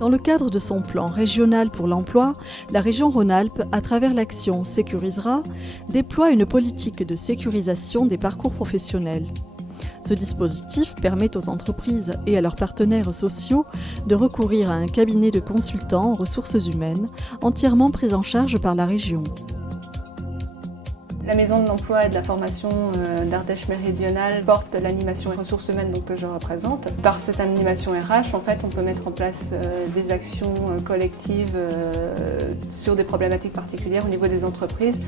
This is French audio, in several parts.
Dans le cadre de son plan régional pour l'emploi, la région Rhône-Alpes, à travers l'action Sécurisera, déploie une politique de sécurisation des parcours professionnels. Ce dispositif permet aux entreprises et à leurs partenaires sociaux de recourir à un cabinet de consultants en ressources humaines entièrement pris en charge par la région. La Maison de l'Emploi et de la Formation d'Ardèche Méridionale porte l'animation ressources humaines que je représente. Par cette animation RH, en fait, on peut mettre en place des actions collectives sur des problématiques particulières au niveau des entreprises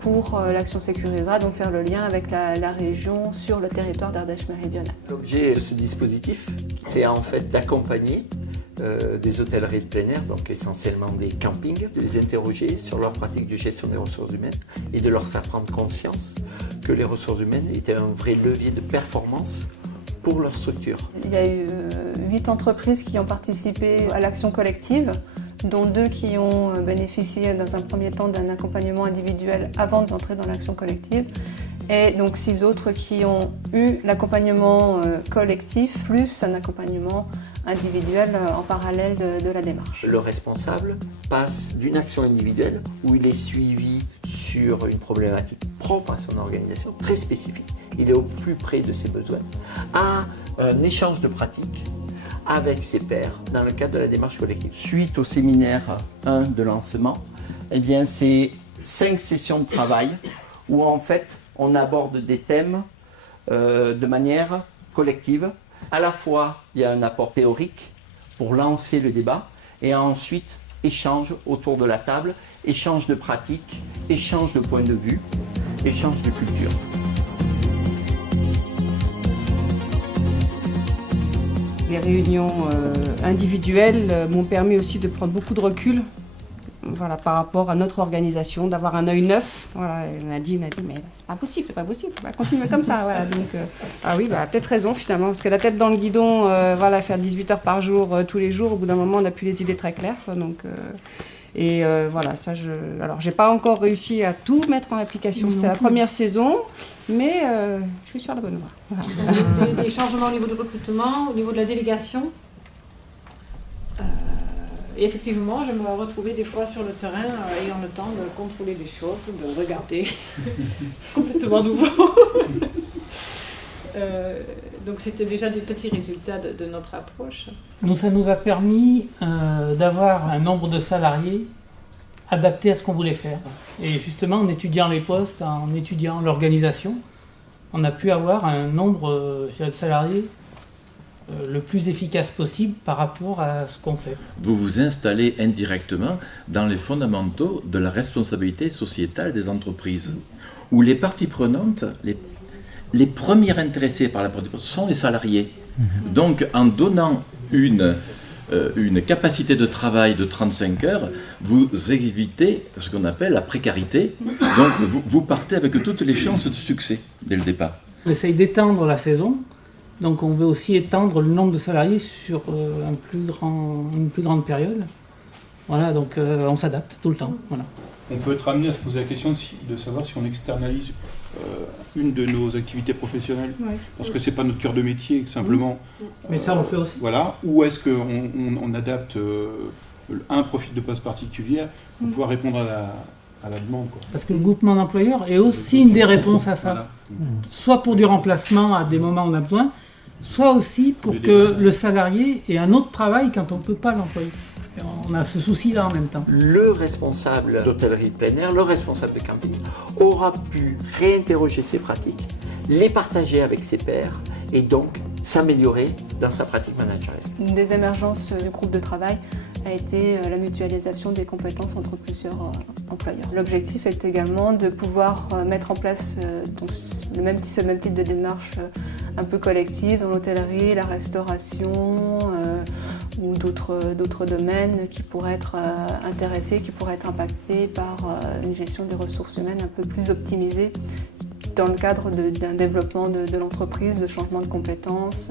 pour l'action Sécurisera, donc faire le lien avec la région sur le territoire d'Ardèche Méridionale. L'objet de ce dispositif, c'est en fait d'accompagner des hôtelleries de plein air, donc essentiellement des campings, de les interroger sur leur pratique de gestion des ressources humaines et de leur faire prendre conscience que les ressources humaines étaient un vrai levier de performance pour leur structure. Il y a eu 8 entreprises qui ont participé à l'action collective, dont 2 qui ont bénéficié dans un premier temps d'un accompagnement individuel avant d'entrer dans l'action collective. Et donc 6 autres qui ont eu l'accompagnement collectif plus un accompagnement individuel en parallèle de la démarche. Le responsable passe d'une action individuelle où il est suivi sur une problématique propre à son organisation, très spécifique, il est au plus près de ses besoins, à un échange de pratiques avec ses pairs dans le cadre de la démarche collective. Suite au séminaire 1 de lancement, eh bien, c'est 5 sessions de travail où en fait on aborde des thèmes de manière collective. À la fois, il y a un apport théorique pour lancer le débat et ensuite échange autour de la table, échange de pratiques, échange de points de vue, échange de culture. Les réunions individuelles m'ont permis aussi de prendre beaucoup de recul par rapport à notre organisation, d'avoir un œil neuf. Voilà, Nadine a dit mais c'est pas possible, on va continuer comme ça. Voilà, donc, peut-être raison finalement, parce que la tête dans le guidon, faire 18 heures par jour, tous les jours, au bout d'un moment on n'a plus les idées très claires. Alors j'ai pas encore réussi à tout mettre en application, c'était la première saison, mais je suis sur la bonne voie. Voilà. Des changements au niveau du recrutement, au niveau de la délégation. Et effectivement, je me retrouvais des fois sur le terrain ayant le temps de contrôler les choses, de regarder. Complètement nouveau. Donc c'était déjà des petits résultats de notre approche. Ça nous a permis d'avoir un nombre de salariés adapté à ce qu'on voulait faire. Et justement, en étudiant les postes, en étudiant l'organisation, on a pu avoir un nombre de salariés le plus efficace possible par rapport à ce qu'on fait. Vous vous installez indirectement dans les fondamentaux de la responsabilité sociétale des entreprises, où les parties prenantes, les premiers intéressés par la participation sont les salariés. Donc en donnant une capacité de travail de 35 heures, vous évitez ce qu'on appelle la précarité. Donc vous partez avec toutes les chances de succès dès le départ. On essaye d'étendre la saison. Donc on veut aussi étendre le nombre de salariés sur une plus grande période. Voilà, donc on s'adapte tout le temps. Voilà. On peut être amené à se poser la question de savoir si on externalise une de nos activités professionnelles, parce que c'est pas notre cœur de métier, que simplement. Mais ça on le fait aussi. Voilà, ou est-ce qu'on adapte un profil de poste particulier pour pouvoir répondre à la demande, quoi. Parce que le groupement d'employeurs est aussi une des réponses à ça. Voilà. Soit pour du remplacement à des moments où on a besoin, soit aussi pour que le salarié ait un autre travail quand on ne peut pas l'employer. Et on a ce souci-là en même temps. Le responsable d'hôtellerie de plein air, le responsable de camping, aura pu réinterroger ses pratiques, les partager avec ses pairs et donc s'améliorer dans sa pratique managériale. Une des émergences du groupe de travail a été la mutualisation des compétences entre plusieurs employeurs. L'objectif est également de pouvoir mettre en place ce même type de démarche un peu collective dans l'hôtellerie, la restauration ou d'autres domaines qui pourraient être intéressés, qui pourraient être impactés par une gestion des ressources humaines un peu plus optimisée dans le cadre d'un développement de l'entreprise, de changement de compétences,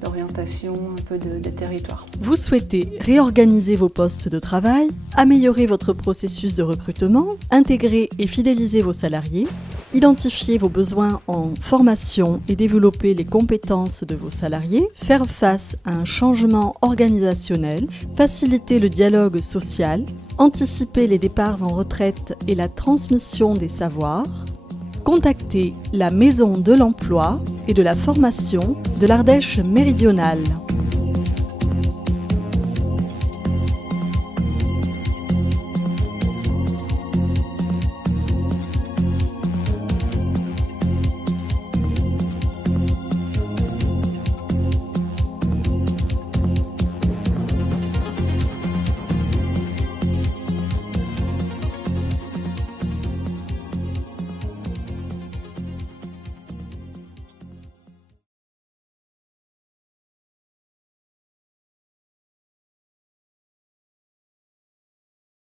d'orientation un peu de territoire. Vous souhaitez réorganiser vos postes de travail, améliorer votre processus de recrutement, intégrer et fidéliser vos salariés. identifier vos besoins en formation et développer les compétences de vos salariés, faire face à un changement organisationnel, faciliter le dialogue social, anticiper les départs en retraite et la transmission des savoirs, contactez la Maison de l'Emploi et de la Formation de l'Ardèche méridionale.